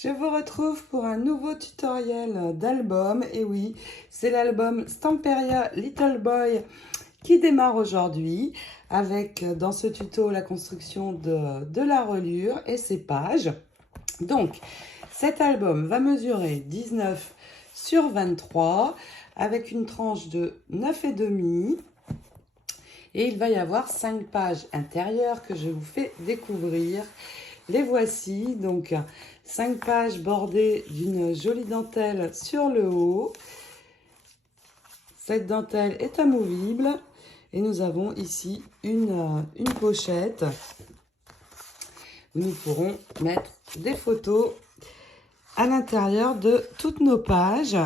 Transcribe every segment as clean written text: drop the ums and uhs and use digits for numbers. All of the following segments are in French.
Je vous retrouve pour un nouveau tutoriel d'album. Et oui, c'est l'album Stamperia Little Boy qui démarre aujourd'hui avec dans ce tuto la construction de la reliure et ses pages. Donc, cet album va mesurer 19 sur 23 avec une tranche de 9,5. Et il va y avoir 5 pages intérieures que je vous fais découvrir. Les voici, donc 5 pages bordées d'une jolie dentelle sur le haut. Cette dentelle est amovible et nous avons ici une pochette où nous pourrons mettre des photos à l'intérieur de toutes nos pages.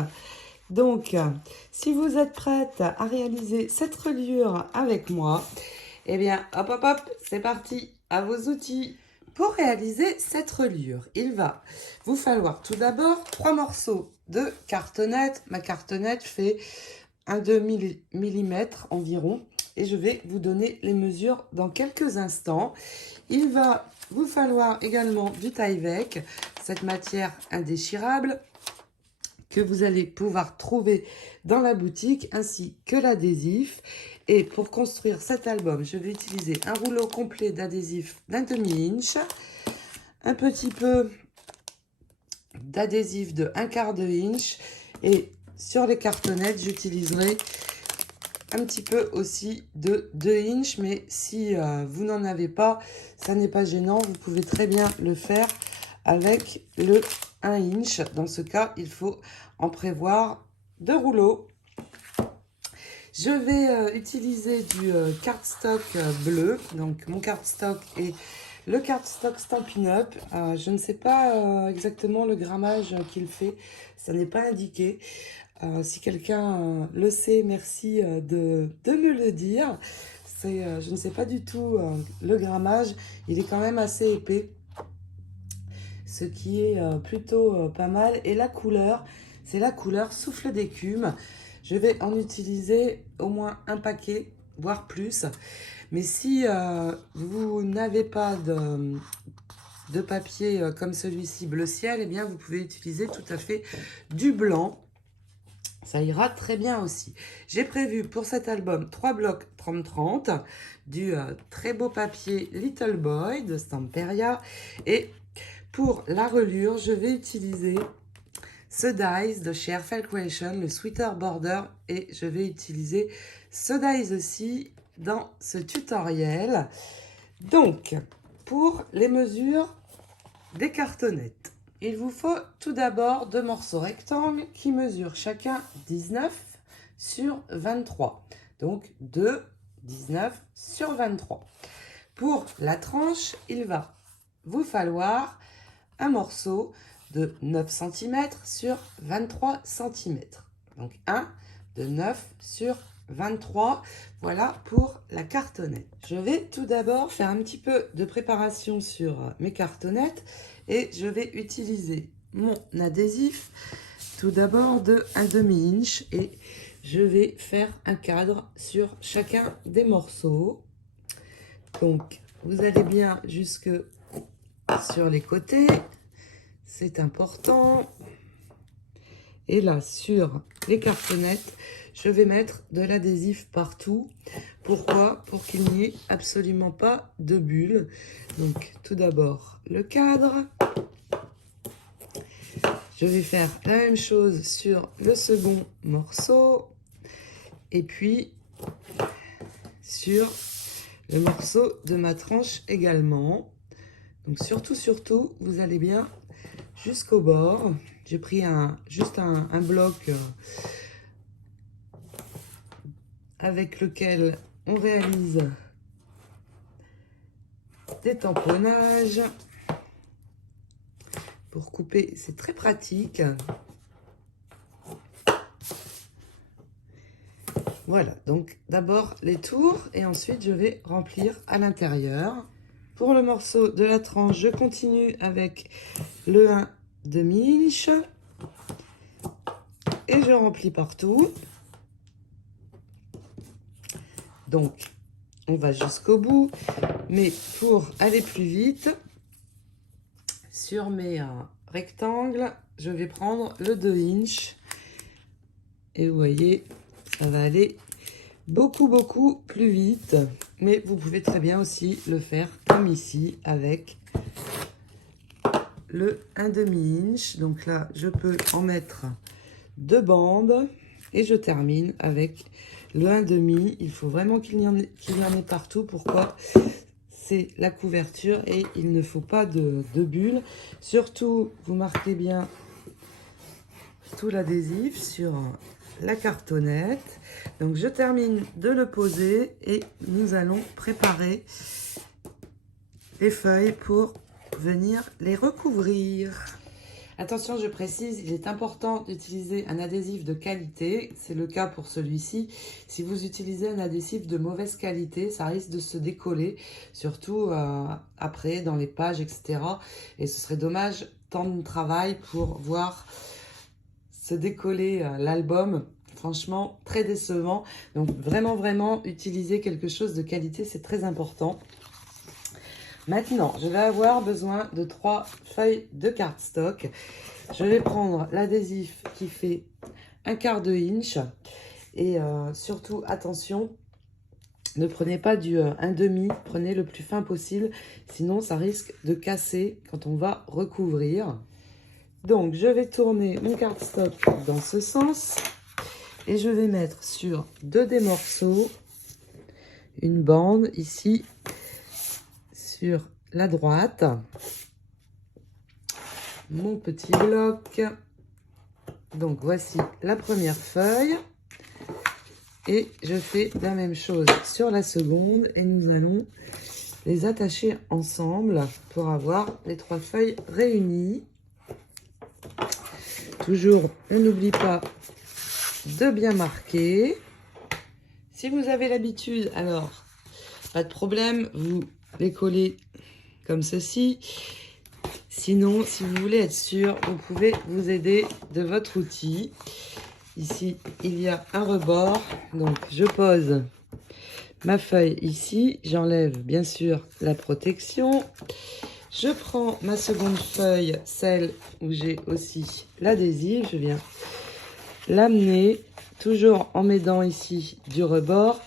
Donc, si vous êtes prête à réaliser cette reliure avec moi, eh bien, hop, hop, hop, c'est parti, à vos outils. Pour réaliser cette reliure, il va vous falloir tout d'abord 3 morceaux de cartonnette. Ma cartonnette fait un 2 mm environ et je vais vous donner les mesures dans quelques instants. Il va vous falloir également du Tyvek, cette matière indéchirable que vous allez pouvoir trouver dans la boutique, ainsi que l'adhésif. Et pour construire cet album, je vais utiliser un rouleau complet d'adhésif d'un demi-inch, un petit peu d'adhésif de 1/4 inch, et sur les cartonnettes, j'utiliserai un petit peu aussi de 2 inch, mais si vous n'en avez pas, ça n'est pas gênant, vous pouvez très bien le faire avec le 1 inch. Dans ce cas, il faut en prévoir 2 rouleaux. Je vais utiliser du cardstock bleu. Donc mon cardstock est le cardstock Stampin' Up. Je ne sais pas exactement le grammage qu'il fait. Ça n'est pas indiqué. Si quelqu'un le sait, merci de me le dire. Je ne sais pas du tout le grammage. Il est quand même assez épais, ce qui est plutôt pas mal. Et la couleur, c'est la couleur souffle d'écume. Je vais en utiliser au moins un paquet, voire plus. Mais si vous n'avez pas de papier comme celui-ci bleu ciel, eh bien vous pouvez utiliser tout à fait du blanc. Ça ira très bien aussi. J'ai prévu pour cet album 3 blocs 30-30, du très beau papier Little Boy de Stamperia. Et pour la reliure, je vais utiliser ce dies de chez Airfel Creation, le Sweater Border, et je vais utiliser ce dies aussi dans ce tutoriel. Donc, pour les mesures des cartonnettes, il vous faut tout d'abord 2 morceaux rectangles qui mesurent chacun 19 sur 23. Donc 2, 19 sur 23. Pour la tranche, il va vous falloir un morceau de 9 cm sur 23 cm. Donc 1 de 9 sur 23. Voilà pour la cartonnette. Je vais tout d'abord faire un petit peu de préparation sur mes cartonnettes et je vais utiliser mon adhésif tout d'abord de 1/2 inch et je vais faire un cadre sur chacun des morceaux. Donc vous allez bien jusque sur les côtés, c'est important. Et là, sur les cartonnettes, je vais mettre de l'adhésif partout. Pourquoi? Pour qu'il n'y ait absolument pas de bulles. Donc, tout d'abord, le cadre. Je vais faire la même chose sur le second morceau. Et puis, sur le morceau de ma tranche également. Donc, surtout, vous allez bien jusqu'au bord. J'ai pris juste un bloc avec lequel on réalise des tamponnages. Pour couper, c'est très pratique. Voilà, donc d'abord les tours et ensuite je vais remplir à l'intérieur. Pour le morceau de la tranche, je continue avec le 1/2 inch et je remplis partout. Donc, on va jusqu'au bout, mais pour aller plus vite, sur mes rectangle, je vais prendre le 2 inch. Et vous voyez, ça va aller beaucoup plus vite. Mais vous pouvez très bien aussi le faire comme ici avec le 1/2 inch. Donc là, je peux en mettre 2 bandes. Et je termine avec le 1/2. Il faut vraiment qu'il y en ait partout. Pourquoi? C'est la couverture et il ne faut pas de bulles. Surtout, vous marquez bien tout l'adhésif sur la cartonnette. Donc, je termine de le poser et nous allons préparer les feuilles pour venir les recouvrir. Attention, je précise, il est important d'utiliser un adhésif de qualité. C'est le cas pour celui-ci. Si vous utilisez un adhésif de mauvaise qualité, ça risque de se décoller, surtout après, dans les pages, etc. Et ce serait dommage, tant de travail pour voir se décoller l'album. Franchement, très décevant. Donc, vraiment, utiliser quelque chose de qualité, c'est très important. Maintenant, je vais avoir besoin de 3 feuilles de cardstock. Je vais prendre l'adhésif qui fait 1/4 inch. Et surtout, attention, ne prenez pas du 1/2, prenez le plus fin possible. Sinon, ça risque de casser quand on va recouvrir. Donc, je vais tourner mon cardstock dans ce sens. Et je vais mettre sur 2 des morceaux une bande ici sur la droite, mon petit bloc. Donc voici la première feuille et je fais la même chose sur la seconde et nous allons les attacher ensemble pour avoir les 3 feuilles réunies. Toujours, on n'oublie pas de bien marquer. Si vous avez l'habitude, alors pas de problème, vous les collez comme ceci. Sinon, si vous voulez être sûr, vous pouvez vous aider de votre outil. Ici, il y a un rebord. Donc, je pose ma feuille ici. J'enlève bien sûr la protection. Je prends ma seconde feuille, celle où j'ai aussi l'adhésif. Je viens l'amener, toujours en m'aidant ici du rebord,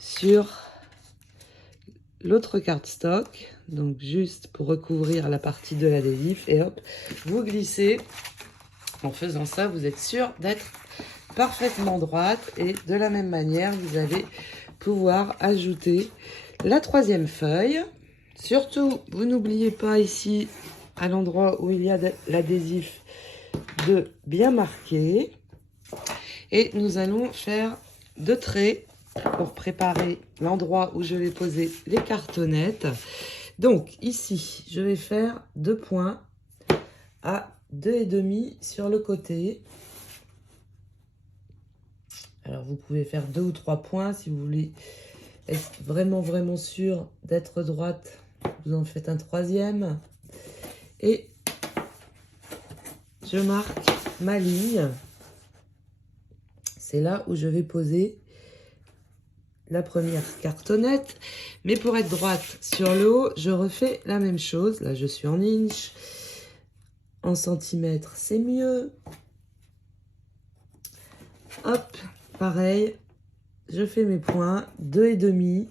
sur l'autre cardstock, donc juste pour recouvrir la partie de l'adhésif, et hop, vous glissez. En faisant ça, vous êtes sûr d'être parfaitement droite, et de la même manière, vous allez pouvoir ajouter la 3e feuille. Surtout, vous n'oubliez pas ici, à l'endroit où il y a l'adhésif, de bien marquer. Et nous allons faire 2 traits pour préparer l'endroit où je vais poser les cartonnettes. Donc ici, je vais faire 2 points à 2,5 sur le côté. Alors vous pouvez faire 2 ou 3 points si vous voulez être vraiment sûr d'être droite. Vous en faites un 3e. Et je marque ma ligne. C'est là où je vais poser la première cartonnette. Mais pour être droite sur le haut, je refais la même chose. Là, je suis en inch. En centimètres, c'est mieux. Hop, pareil. Je fais mes points. 2,5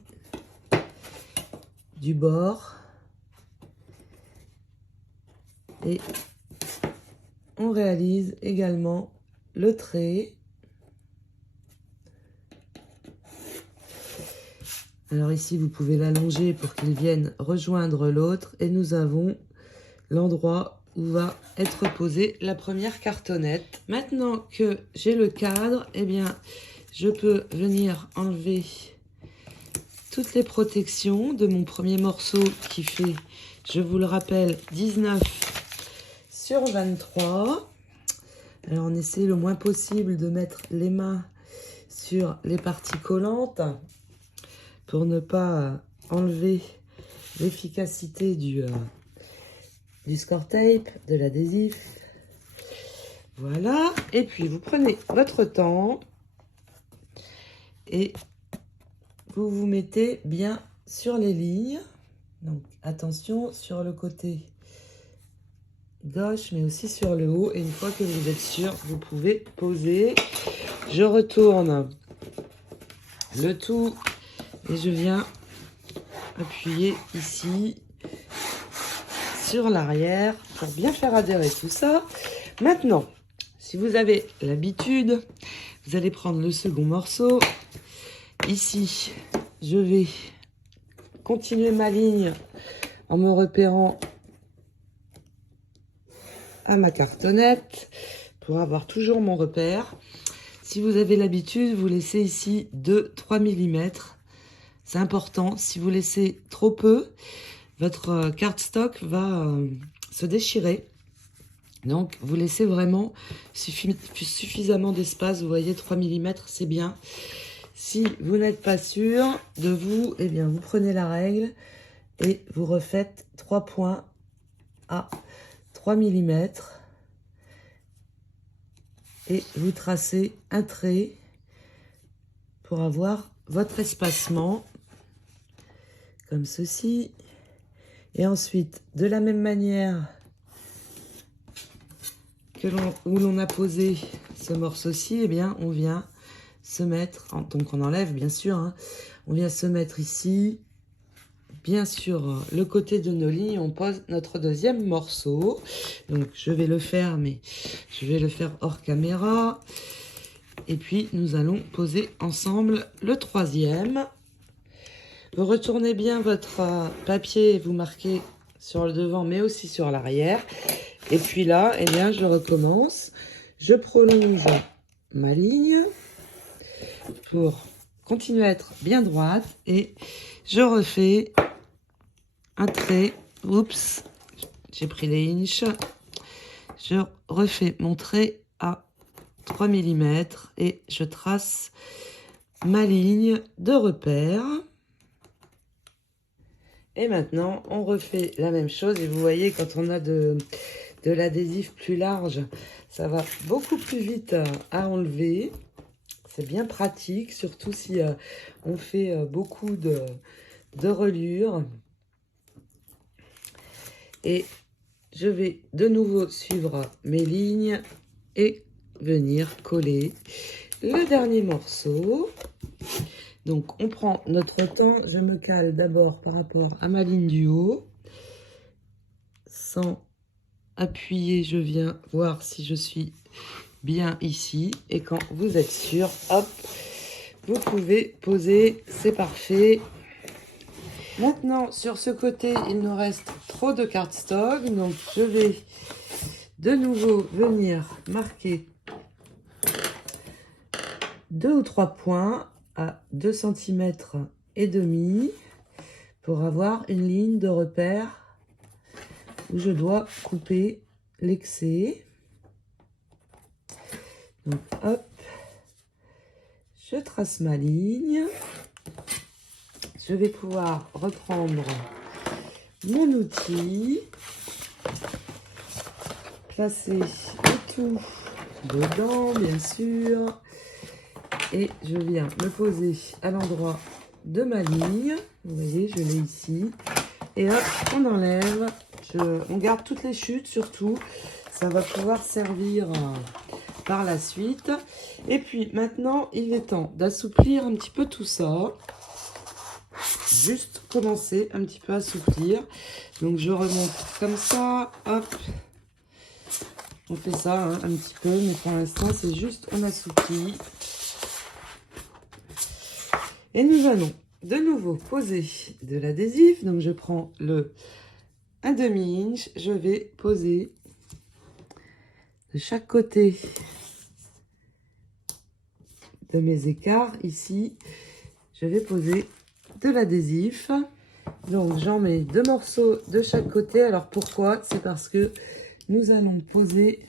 du bord. Et on réalise également le trait. Alors ici, vous pouvez l'allonger pour qu'il vienne rejoindre l'autre. Et nous avons l'endroit où va être posée la première cartonnette. Maintenant que j'ai le cadre, eh bien, je peux venir enlever toutes les protections de mon premier morceau qui fait, je vous le rappelle, 19 sur 23. Alors, on essaie le moins possible de mettre les mains sur les parties collantes pour ne pas enlever l'efficacité du score tape, de l'adhésif. Voilà. Et puis, vous prenez votre temps et vous vous mettez bien sur les lignes. Donc, attention, sur le côté gauche, mais aussi sur le haut. Et une fois que vous êtes sûr, vous pouvez poser. Je retourne le tout et je viens appuyer ici sur l'arrière pour bien faire adhérer tout ça. Maintenant, si vous avez l'habitude, vous allez prendre le second morceau. Ici, je vais continuer ma ligne en me repérant à ma cartonnette pour avoir toujours mon repère. Si vous avez l'habitude, vous laissez ici 2-3 mm. C'est important. Si vous laissez trop peu, votre cardstock va se déchirer. Donc, vous laissez vraiment suffisamment d'espace. Vous voyez, 3 mm, c'est bien. Si vous n'êtes pas sûr de vous, eh bien, vous prenez la règle et vous refaites 3 points à 3 mm. Et vous tracez un trait pour avoir votre espacement, comme ceci. Et ensuite, de la même manière que où l'on a posé ce morceau-ci, eh bien, on vient se mettre, donc on enlève bien sûr, hein, on vient se mettre ici, bien sur le côté de nos lignes, on pose notre deuxième morceau. Donc je vais le faire, mais je vais le faire hors caméra. Et puis nous allons poser ensemble le troisième. Vous retournez bien votre papier, vous marquez sur le devant, mais aussi sur l'arrière. Et puis là, eh bien, je recommence. Je prolonge ma ligne pour continuer à être bien droite. Et je refais un trait. Oups, j'ai pris les inches. Je refais mon trait à 3 mm et je trace ma ligne de repère. Et maintenant, on refait la même chose. Et vous voyez, quand on a de l'adhésif plus large, ça va beaucoup plus vite à enlever. C'est bien pratique, surtout si on fait beaucoup de reliures. Et je vais de nouveau suivre mes lignes et venir coller le dernier morceau. Donc, on prend notre temps. Je me cale d'abord par rapport à ma ligne du haut. Sans appuyer, je viens voir si je suis bien ici. Et quand vous êtes sûr, hop, vous pouvez poser. C'est parfait. Maintenant, sur ce côté, il nous reste trop de cardstock. Donc, je vais de nouveau venir marquer 2 ou 3 points à 2 cm et demi pour avoir une ligne de repère où je dois couper l'excès. Donc hop, je trace ma ligne. Je vais pouvoir reprendre mon outil, placer le tout dedans bien sûr. Et je viens me poser à l'endroit de ma ligne. Vous voyez, je l'ai ici. Et hop, on enlève. On garde toutes les chutes surtout. Ça va pouvoir servir par la suite. Et puis maintenant, il est temps d'assouplir un petit peu tout ça. Juste commencer un petit peu à assouplir. Donc je remonte comme ça. Hop. On fait ça hein, un petit peu. Mais pour l'instant, c'est juste on assouplit. Et nous allons de nouveau poser de l'adhésif. Donc, je prends le 1/2 inch. Je vais poser de chaque côté de mes écarts. Ici, je vais poser de l'adhésif. Donc, j'en mets 2 morceaux de chaque côté. Alors, pourquoi? C'est parce que nous allons poser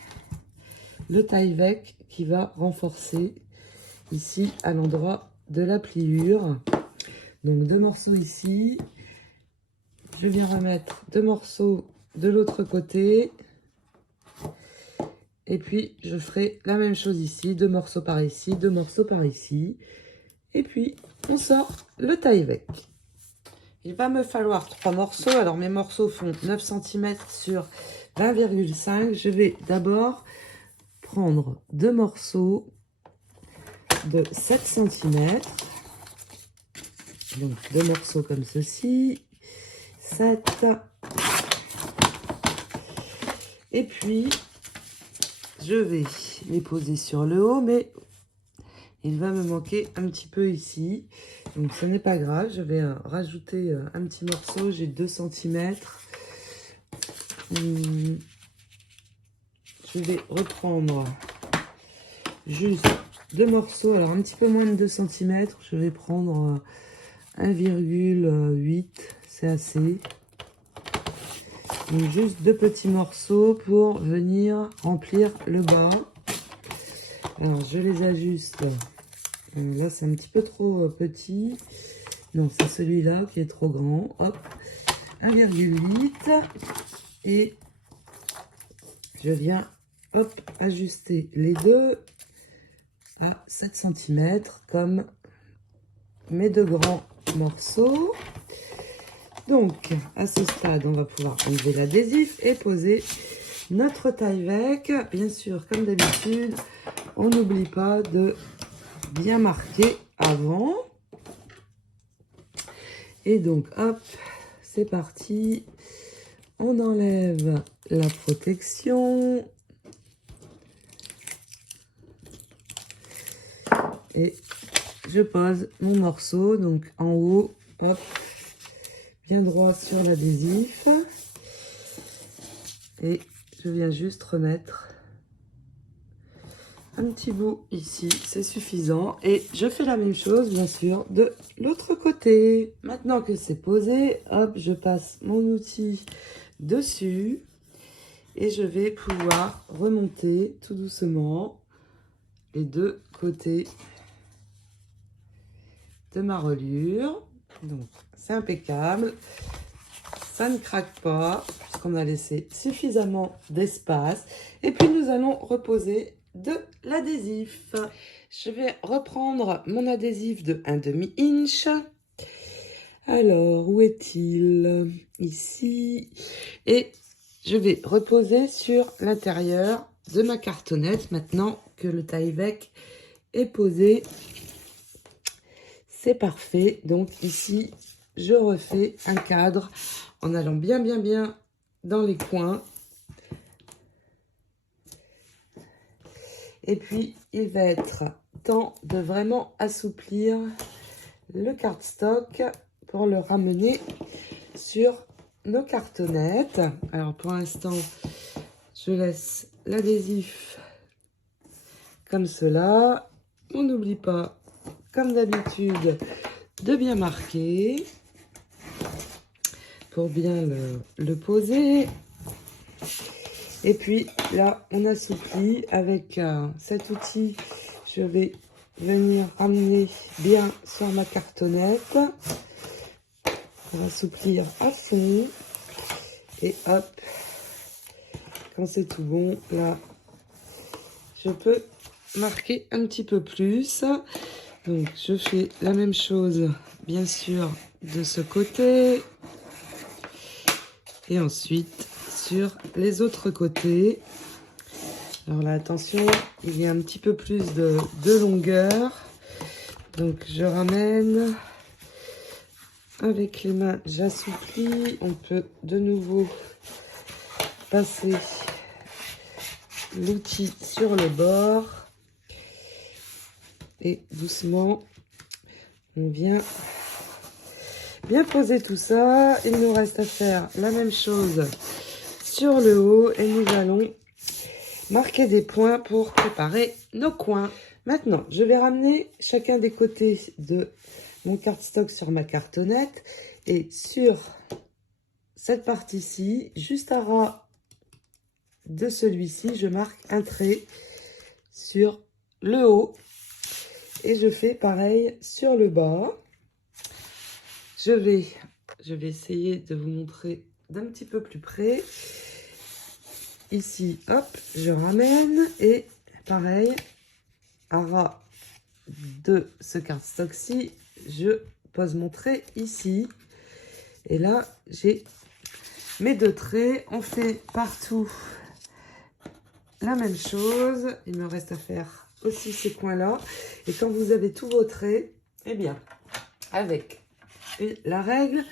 le Tyvek qui va renforcer ici à l'endroit de la pliure. Donc 2 morceaux ici. Je viens remettre 2 morceaux de l'autre côté. Et puis je ferai la même chose ici. 2 morceaux par ici, 2 morceaux par ici. Et puis on sort le Tyvek. Il va me falloir 3 morceaux. Alors mes morceaux font 9 cm sur 20,5. Je vais d'abord prendre 2 morceaux de 7 cm. Donc 2 morceaux comme ceci. 7. Et puis, je vais les poser sur le haut, mais il va me manquer un petit peu ici. Donc, ce n'est pas grave. Je vais rajouter un petit morceau. J'ai 2 cm. Je vais reprendre juste 2 morceaux. Alors, un petit peu moins de 2 cm. Je vais prendre 1,8. C'est assez. Donc, juste 2 petits morceaux pour venir remplir le bas. Alors, je les ajuste. Là, c'est un petit peu trop petit. Non, c'est celui-là qui est trop grand. Hop, 1,8. Et je viens, hop, ajuster les deux à 7 cm comme mes 2 grands morceaux. Donc, à ce stade, on va pouvoir enlever l'adhésif et poser notre taille-bec. Bien sûr, comme d'habitude, on n'oublie pas de bien marquer avant. Et donc, hop, c'est parti. On enlève la protection. Et je pose mon morceau, donc en haut, hop, bien droit sur l'adhésif. Et je viens juste remettre un petit bout ici, c'est suffisant. Et je fais la même chose, bien sûr, de l'autre côté. Maintenant que c'est posé, hop, je passe mon outil dessus. Et je vais pouvoir remonter tout doucement les 2 côtés de ma reliure. Donc, c'est impeccable. Ça ne craque pas, puisqu'on a laissé suffisamment d'espace. Et puis, nous allons reposer de l'adhésif. Je vais reprendre mon adhésif de 1/2 inch. Alors, où est-il? Ici. Et je vais reposer sur l'intérieur de ma cartonnette maintenant que le taille-bec est posé. C'est parfait. Donc ici, je refais un cadre en allant bien dans les coins. Et puis, il va être temps de vraiment assouplir le cardstock pour le ramener sur nos cartonnettes. Alors, pour l'instant, je laisse l'adhésif comme cela. On n'oublie pas, comme d'habitude, de bien marquer pour bien le poser. Et puis là, on assouplit avec cet outil. Je vais venir ramener bien sur ma cartonnette pour assouplir à fond. Et hop, quand c'est tout bon, là, je peux marquer un petit peu plus. Donc, je fais la même chose, bien sûr, de ce côté. Et ensuite, sur les autres côtés. Alors là, attention, il y a un petit peu plus de longueur. Donc, je ramène. Avec les mains, j'assouplis. On peut de nouveau passer l'outil sur le bord. Et doucement, on vient bien poser tout ça. Il nous reste à faire la même chose sur le haut. Et nous allons marquer des points pour préparer nos coins. Maintenant, je vais ramener chacun des côtés de mon cardstock sur ma cartonnette. Et sur cette partie-ci, juste à ras de celui-ci, je marque un trait sur le haut. Et je fais pareil sur le bas. Je vais essayer de vous montrer d'un petit peu plus près. Ici, hop, je ramène et pareil, à ras de ce cardstock-ci, je pose mon trait ici. Et là, j'ai mes 2 traits. On fait partout la même chose. Il me reste à faire aussi ces coins-là. Et quand vous avez tous vos traits, eh bien, avec la règle,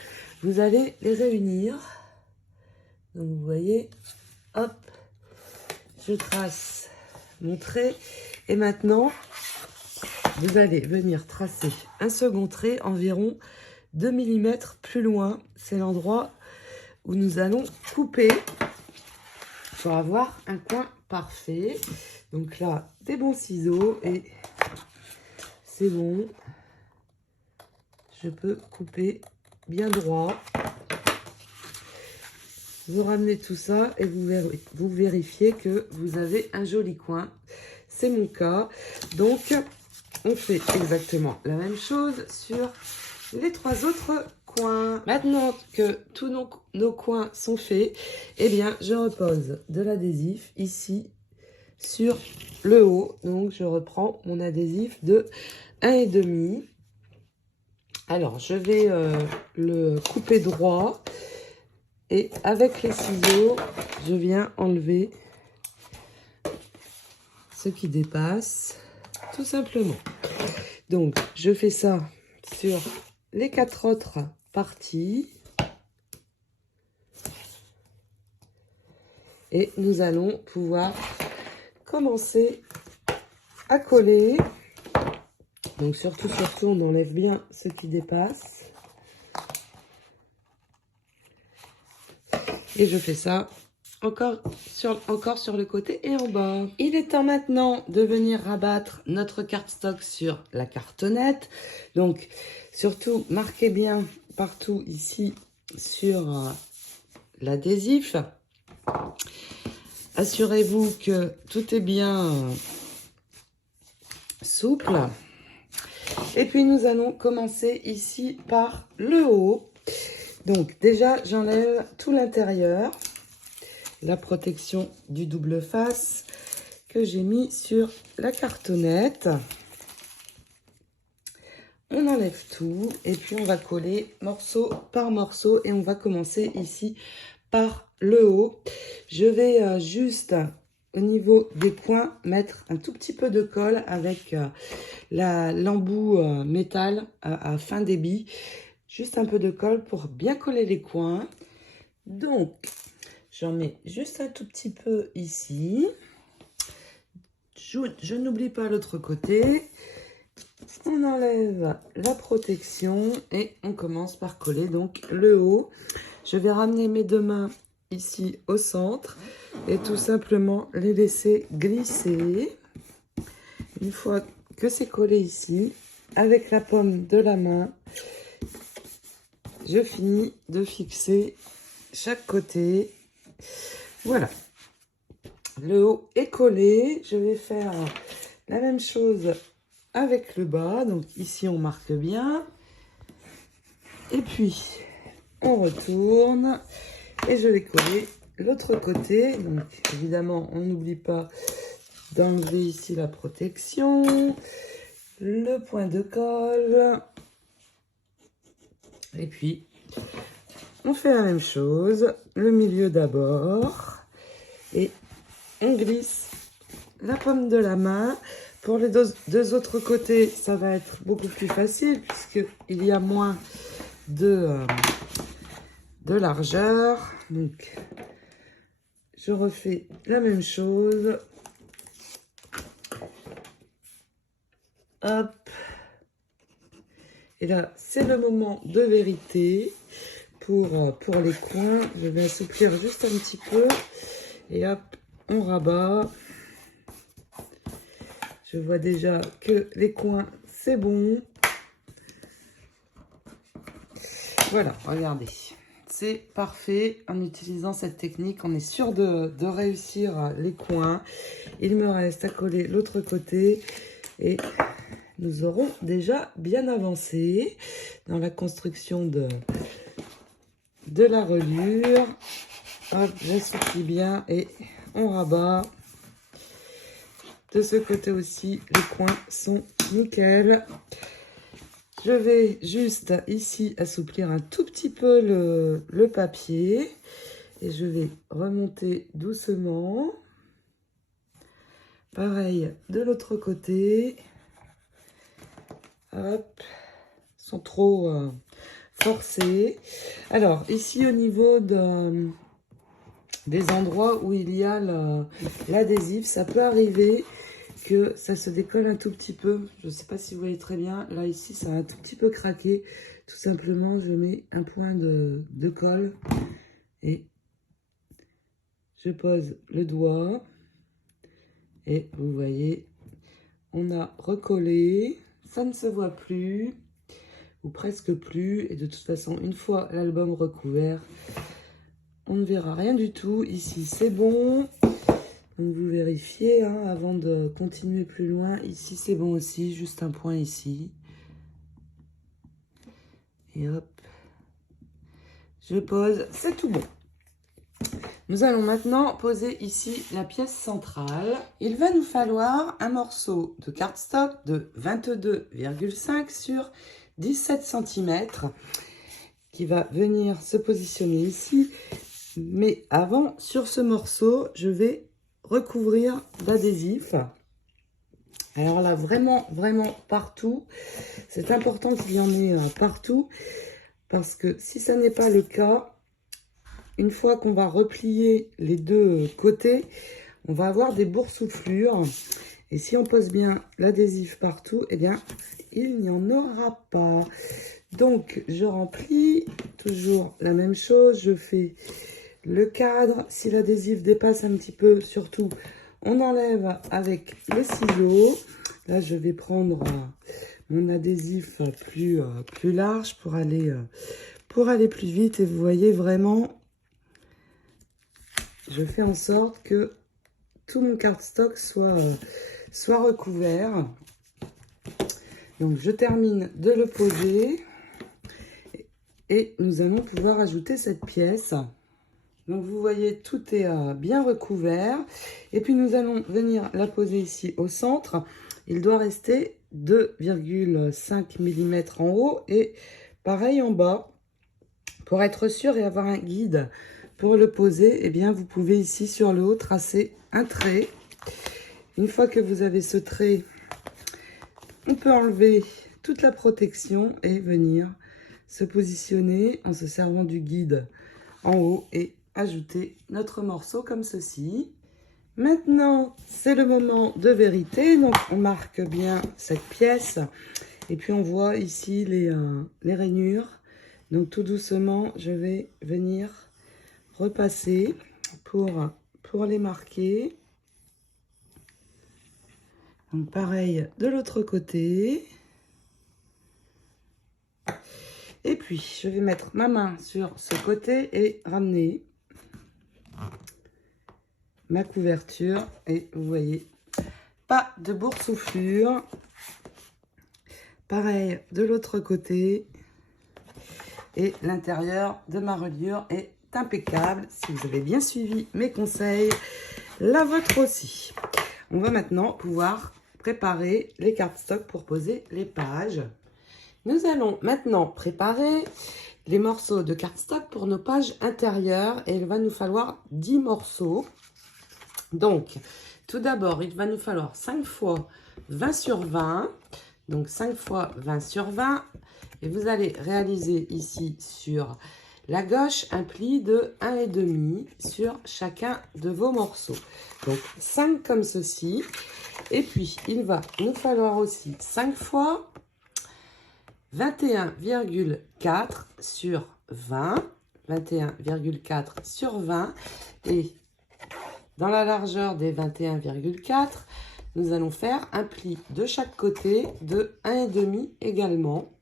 vous allez les réunir. Donc, vous voyez, hop, je trace mon trait. Et maintenant, vous allez venir tracer un second trait environ 2 mm plus loin. C'est l'endroit où nous allons couper pour avoir un coin parfait. Donc là, des bons ciseaux et c'est bon. Je peux couper bien droit. Vous ramenez tout ça et vous vérifiez que vous avez un joli coin. C'est mon cas. Donc, on fait exactement la même chose sur les 3 autres coins. Maintenant que tous nos coins sont faits, eh bien, je repose de l'adhésif ici sur le haut. Donc, je reprends mon adhésif de 1,5. Alors, je vais le couper droit. Et avec les ciseaux, je viens enlever ce qui dépasse, tout simplement. Donc, je fais ça sur les 4 autres parties. Et nous allons pouvoir commencer à coller. Donc, surtout, on enlève bien ce qui dépasse. Et je fais ça encore sur le côté et en bas. Il est temps maintenant de venir rabattre notre cardstock sur la cartonnette. Donc, surtout, marquez bien partout ici sur l'adhésif. Assurez-vous que tout est bien souple. Et puis, nous allons commencer ici par le haut. Donc, déjà, j'enlève tout l'intérieur, la protection du double face que j'ai mis sur la cartonnette. On enlève tout et puis on va coller morceau par morceau et on va commencer ici par le haut. Je vais juste au niveau des coins mettre un tout petit peu de colle avec l'embout métal à fin débit. Juste un peu de colle pour bien coller les coins. Donc, j'en mets juste un tout petit peu ici. Je n'oublie pas l'autre côté. On enlève la protection et on commence par coller donc le haut. Je vais ramener mes 2 mains ici au centre et tout simplement les laisser glisser. Une fois que c'est collé ici, avec la paume de la main, je finis de fixer chaque côté. Voilà. Le haut est collé. Je vais faire la même chose avec le bas. Donc ici, on marque bien. Et puis, on retourne. Et je vais coller l'autre côté. Donc, évidemment, on n'oublie pas d'enlever ici la protection. Le point de colle. Et puis, on fait la même chose, le milieu d'abord, et on glisse la paume de la main. Pour les 2 autres côtés, ça va être beaucoup plus facile, puisqu'il y a moins de largeur. Donc, je refais la même chose. Hop. Et là, c'est le moment de vérité pour les coins. Je vais assouplir juste un petit peu. Et hop, on rabat. Je vois déjà que les coins, c'est bon. Voilà, regardez. C'est parfait. En utilisant cette technique, on est sûr de réussir les coins. Il me reste à coller l'autre côté. Et nous aurons déjà bien avancé dans la construction de la reliure. Hop, j'assouplis bien et on rabat. De ce côté aussi, les coins sont nickel. Je vais juste ici assouplir un tout petit peu le papier. Et je vais remonter doucement. Pareil de l'autre côté. Hop. Sans trop forcer. Alors, ici, au niveau des endroits où il y a l'adhésif, ça peut arriver que ça se décolle un tout petit peu. Je ne sais pas si vous voyez très bien. Là, ici, ça a un tout petit peu craqué. Tout simplement, je mets un point de colle et je pose le doigt. Et vous voyez, on a recollé. Ça ne se voit plus, ou presque plus. Et de toute façon, une fois l'album recouvert, on ne verra rien du tout. Ici, c'est bon. Donc, vous vérifiez avant de continuer plus loin. Ici, c'est bon aussi. Juste un point ici. Et hop. Je pose. C'est tout bon. Nous allons maintenant poser ici la pièce centrale. Il va nous falloir un morceau de cardstock de 22,5 sur 17 cm qui va venir se positionner ici. Mais avant, sur ce morceau, je vais recouvrir d'adhésif. Alors là, vraiment, vraiment partout. C'est important qu'il y en ait partout parce que si ça n'est pas le cas, une fois qu'on va replier les deux côtés, on va avoir des boursouflures. Et si on pose bien l'adhésif partout, eh bien, il n'y en aura pas. Donc, je remplis toujours la même chose. Je fais le cadre. Si l'adhésif dépasse un petit peu, surtout, on enlève avec le ciseau. Là, je vais prendre mon adhésif plus large pour aller plus vite. Et vous voyez vraiment, je fais en sorte que tout mon cardstock soit recouvert. Donc, je termine de le poser. Et nous allons pouvoir ajouter cette pièce. Donc, vous voyez, tout est bien recouvert. Et puis, nous allons venir la poser ici au centre. Il doit rester 2,5 mm en haut et pareil en bas. Pour être sûr et avoir un guide pour le poser, eh bien, vous pouvez ici sur le haut tracer un trait. Une fois que vous avez ce trait, on peut enlever toute la protection et venir se positionner en se servant du guide en haut et ajouter notre morceau comme ceci. Maintenant, c'est le moment de vérité. Donc, on marque bien cette pièce. Et puis, on voit ici les rainures. Donc, tout doucement, je vais venir repasser pour les marquer. Donc, pareil de l'autre côté. Et puis, je vais mettre ma main sur ce côté et ramener ma couverture. Et vous voyez, pas de boursouflure. Pareil de l'autre côté. Et l'intérieur de ma reliure est impeccable. Si vous avez bien suivi mes conseils, la vôtre aussi. On va maintenant pouvoir préparer les cardstocks pour poser les pages. Nous allons maintenant préparer les morceaux de cardstock pour nos pages intérieures. Et il va nous falloir 10 morceaux. Donc, tout d'abord, il va nous falloir 5 fois 20 sur 20. Donc, 5 fois 20 sur 20. Et vous allez réaliser ici sur la gauche un pli de 1,5 sur chacun de vos morceaux. Donc, 5 comme ceci. Et puis, il va nous falloir aussi 5 fois 21,4 sur 20. 21,4 sur 20. Et dans la largeur des 21,4, nous allons faire un pli de chaque côté de 1,5 également.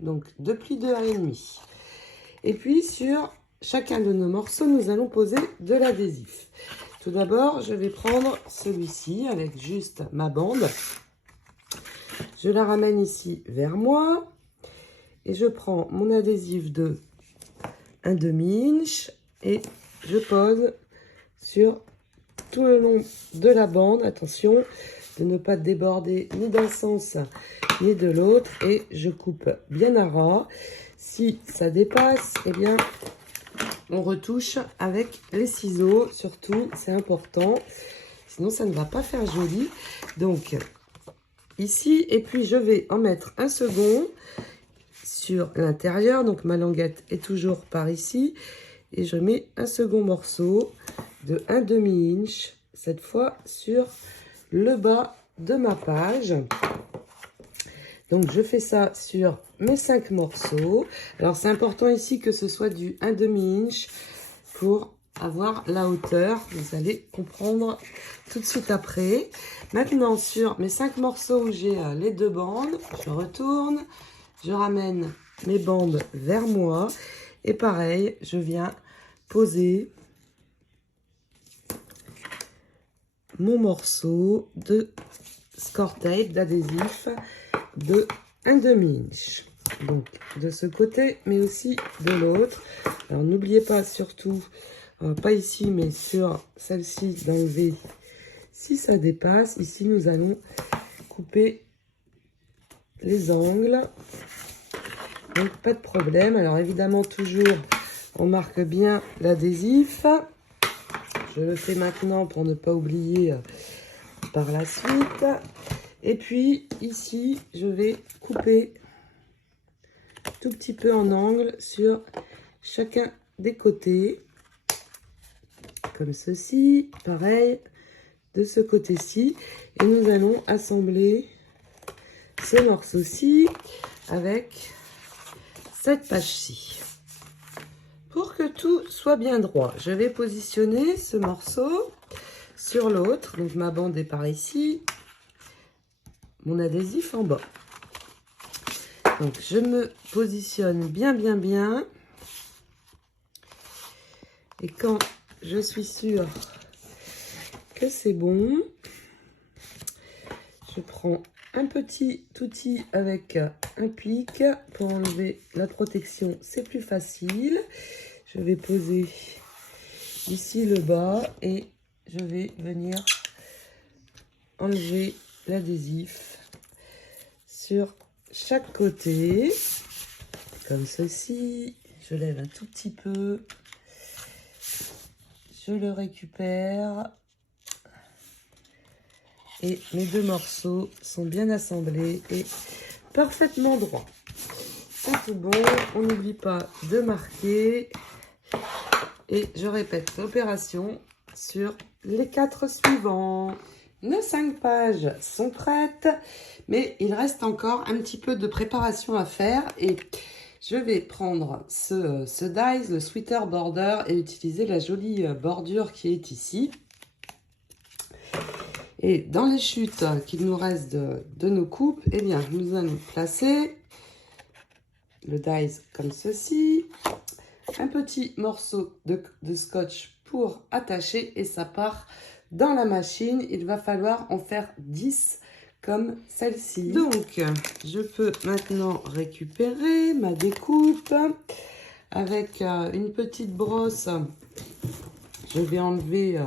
Donc, 2 plis de 1,5. Et puis, sur chacun de nos morceaux, nous allons poser de l'adhésif. Tout d'abord, je vais prendre celui-ci avec juste ma bande. Je la ramène ici vers moi. Et je prends mon adhésif de 1/2 inch et je pose sur tout le long de la bande. Attention de ne pas déborder ni d'un sens ni de l'autre. Et je coupe bien à ras. Si ça dépasse, eh bien, on retouche avec les ciseaux, surtout, c'est important. Sinon, ça ne va pas faire joli. Donc, ici, et puis je vais en mettre un second sur l'intérieur. Donc, ma languette est toujours par ici. Et je mets un second morceau de 1/2 inch, cette fois sur le bas de ma page. Donc, je fais ça sur mes 5 morceaux. Alors, c'est important ici que ce soit du 1/2 inch pour avoir la hauteur. Vous allez comprendre tout de suite après. Maintenant, sur mes 5 morceaux où j'ai les 2 bandes, je retourne, je ramène mes bandes vers moi. Et pareil, je viens poser mon morceau de score tape, d'adhésif de 1/2 inch. Donc, de ce côté, mais aussi de l'autre. Alors, n'oubliez pas surtout, pas ici, mais sur celle-ci, d'enlever si ça dépasse. Ici, nous allons couper les angles. Donc, pas de problème. Alors, évidemment, toujours, on marque bien l'adhésif. Je le fais maintenant pour ne pas oublier par la suite. Et puis, ici, je vais couper tout petit peu en angle sur chacun des côtés. Comme ceci. Pareil, de ce côté-ci. Et nous allons assembler ce morceau-ci avec cette page-ci. Pour que tout soit bien droit, je vais positionner ce morceau sur l'autre. Donc, ma bande est par ici. Mon adhésif en bas. Donc, je me positionne bien. Et quand je suis sûre que c'est bon, je prends un petit outil avec un pic pour enlever la protection, c'est plus facile. Je vais poser ici le bas et je vais venir enlever l'adhésif sur chaque côté, comme ceci. Je lève un tout petit peu, je le récupère. Et mes 2 morceaux sont bien assemblés et parfaitement droits. C'est tout bon. On n'oublie pas de marquer. Et je répète l'opération sur les 4 suivants. Nos 5 pages sont prêtes. Mais il reste encore un petit peu de préparation à faire. Et je vais prendre ce dies, le sweater border, et utiliser la jolie bordure qui est ici. Et dans les chutes qu'il nous reste de nos coupes, eh bien, nous allons placer le dies comme ceci. Un petit morceau de scotch pour attacher et ça part dans la machine. Il va falloir en faire 10 comme celle-ci. Donc, je peux maintenant récupérer ma découpe avec une petite brosse. Je vais enlever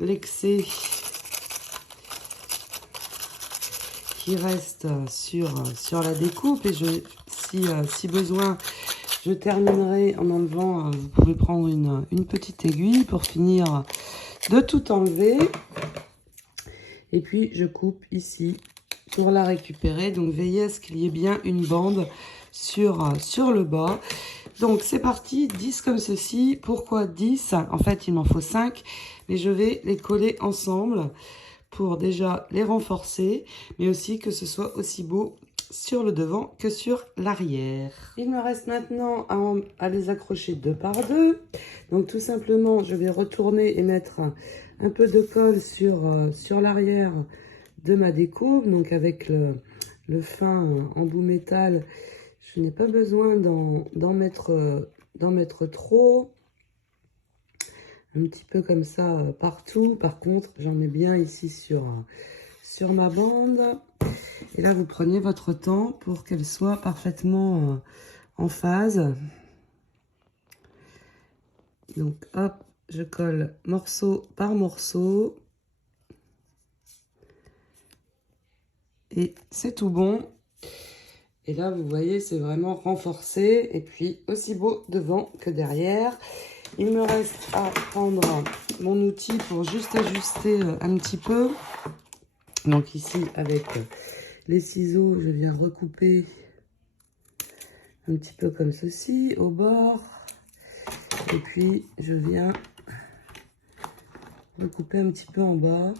l'excès qui reste sur la découpe et si besoin je terminerai en enlevant, vous pouvez prendre une petite aiguille pour finir de tout enlever et puis je coupe ici pour la récupérer. Donc veillez à ce qu'il y ait bien une bande sur le bas. Donc c'est parti, 10 comme ceci. Pourquoi 10? En fait il m'en faut 5, mais je vais les coller ensemble pour déjà les renforcer, mais aussi que ce soit aussi beau sur le devant que sur l'arrière. Il me reste maintenant à les accrocher 2 par 2. Donc tout simplement je vais retourner et mettre un peu de colle sur l'arrière de ma découpe, donc avec le fin embout métal. Je n'ai pas besoin d'en mettre trop. Un petit peu comme ça partout. Par contre, j'en mets bien ici sur ma bande. Et là, vous prenez votre temps pour qu'elle soit parfaitement en phase. Donc, hop, je colle morceau par morceau. Et c'est tout bon. Et là, vous voyez, c'est vraiment renforcé. Et puis, aussi beau devant que derrière. Il me reste à prendre mon outil pour juste ajuster un petit peu. Donc ici, avec les ciseaux, je viens recouper un petit peu comme ceci, au bord. Et puis, je viens recouper un petit peu en bas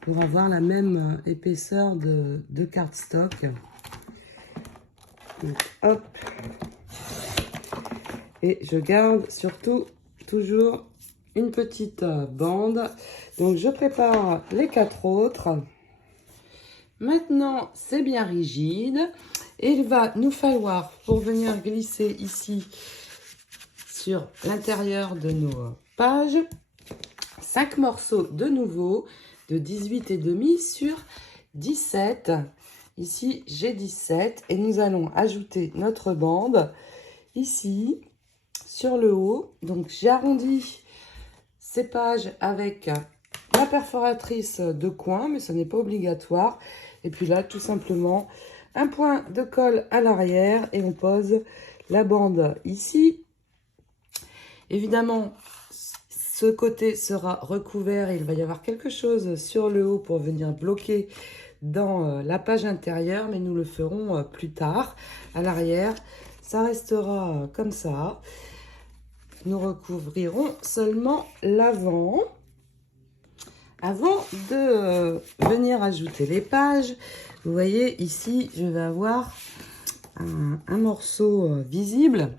pour avoir la même épaisseur de cardstock. Donc, hop. Et je garde surtout toujours une petite bande. Donc, je prépare les 4 autres. Maintenant, c'est bien rigide. Et il va nous falloir, pour venir glisser ici sur l'intérieur de nos pages, 5 morceaux de nouveau de 18,5 sur 17. Ici, j'ai 17 et nous allons ajouter notre bande ici sur le haut. Donc, j'ai arrondi ces pages avec la perforatrice de coin, mais ce n'est pas obligatoire. Et puis là, tout simplement, un point de colle à l'arrière et on pose la bande ici. Évidemment, ce côté sera recouvert et il va y avoir quelque chose sur le haut pour venir bloquer dans la page intérieure, mais nous le ferons plus tard. À l'arrière, ça restera comme ça. Nous recouvrirons seulement l'avant. Avant de venir ajouter les pages, vous voyez ici, je vais avoir un morceau visible.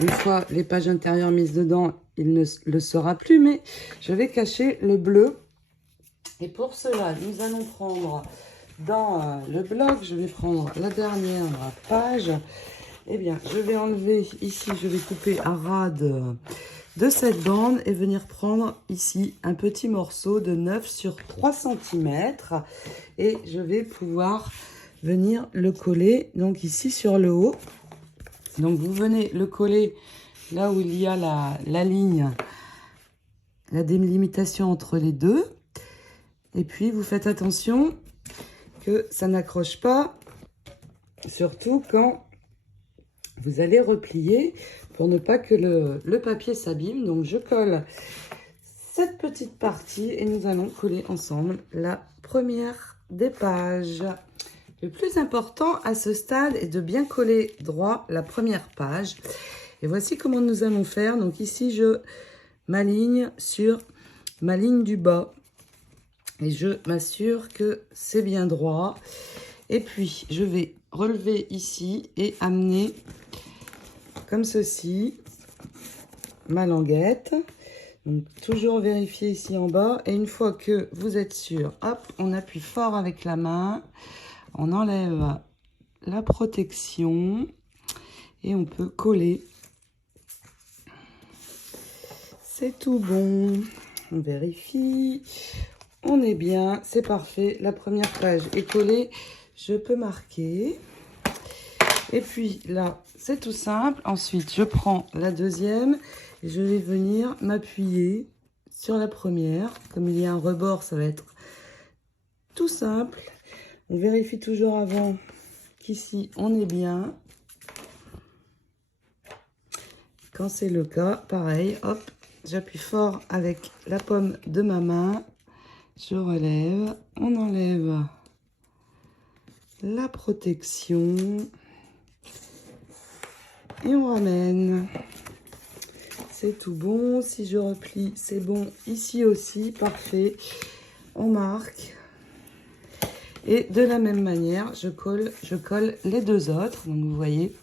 Une fois les pages intérieures mises dedans, il ne le sera plus, mais je vais cacher le bleu. Et pour cela, nous allons prendre dans le bloc, je vais prendre la dernière page. Eh bien, je vais enlever ici, je vais couper à ras de cette bande et venir prendre ici un petit morceau de 9 sur 3 cm. Et je vais pouvoir venir le coller donc ici sur le haut. Donc, vous venez le coller là où il y a la ligne, la délimitation entre les deux. Et puis, vous faites attention que ça n'accroche pas, surtout quand vous allez replier pour ne pas que le papier s'abîme. Donc, je colle cette petite partie et nous allons coller ensemble la première des pages. Le plus important à ce stade est de bien coller droit la première page. Et voici comment nous allons faire. Donc ici, je m'aligne sur ma ligne du bas. Et je m'assure que c'est bien droit. Et puis, je vais relever ici et amener comme ceci ma languette. Donc, toujours vérifier ici en bas. Et une fois que vous êtes sûr, hop, on appuie fort avec la main. On enlève la protection et on peut coller. C'est tout bon. On vérifie. On est bien. C'est parfait. La première page est collée. Je peux marquer. Et puis là, c'est tout simple. Ensuite, je prends la deuxième et je vais venir m'appuyer sur la première. Comme il y a un rebord, ça va être tout simple. On vérifie toujours avant qu'ici, on est bien. Quand c'est le cas, pareil, hop, j'appuie fort avec la paume de ma main. Je relève, on enlève la protection. Et on ramène. C'est tout bon. Si je replie, c'est bon. Ici aussi, parfait. On marque. Et de la même manière, je colle les deux autres. Donc, vous voyez,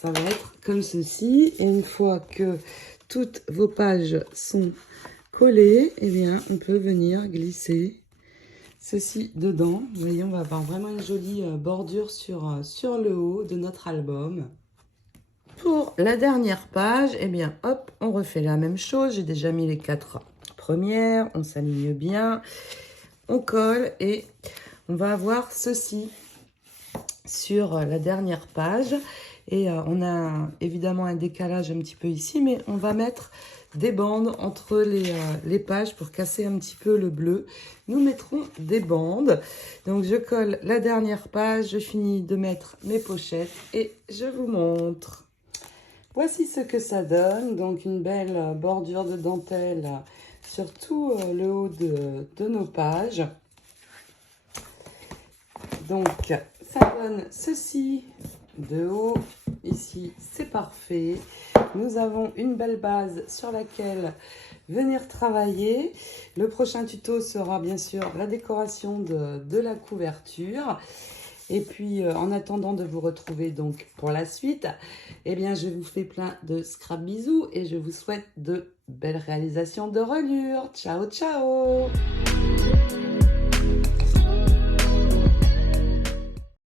ça va être comme ceci. Et une fois que toutes vos pages sont collées, eh bien, on peut venir glisser ceci dedans. Vous voyez, on va avoir vraiment une jolie bordure sur le haut de notre album. Pour la dernière page, eh bien, hop, on refait la même chose. J'ai déjà mis les 4 premières. On s'aligne bien. On colle et on va avoir ceci sur la dernière page. Et on a évidemment un décalage un petit peu ici, mais on va mettre des bandes entre les pages pour casser un petit peu le bleu. Nous mettrons des bandes. Donc je colle la dernière page, je finis de mettre mes pochettes et je vous montre. Voici ce que ça donne. Donc une belle bordure de dentelle sur tout le haut de nos pages. Donc ça donne ceci de haut. Ici c'est parfait. Nous avons une belle base sur laquelle venir travailler. Le prochain tuto sera bien sûr la décoration de la couverture. Et puis, en attendant de vous retrouver donc pour la suite, eh bien, je vous fais plein de scrap bisous et je vous souhaite de belles réalisations de reliure. Ciao, ciao!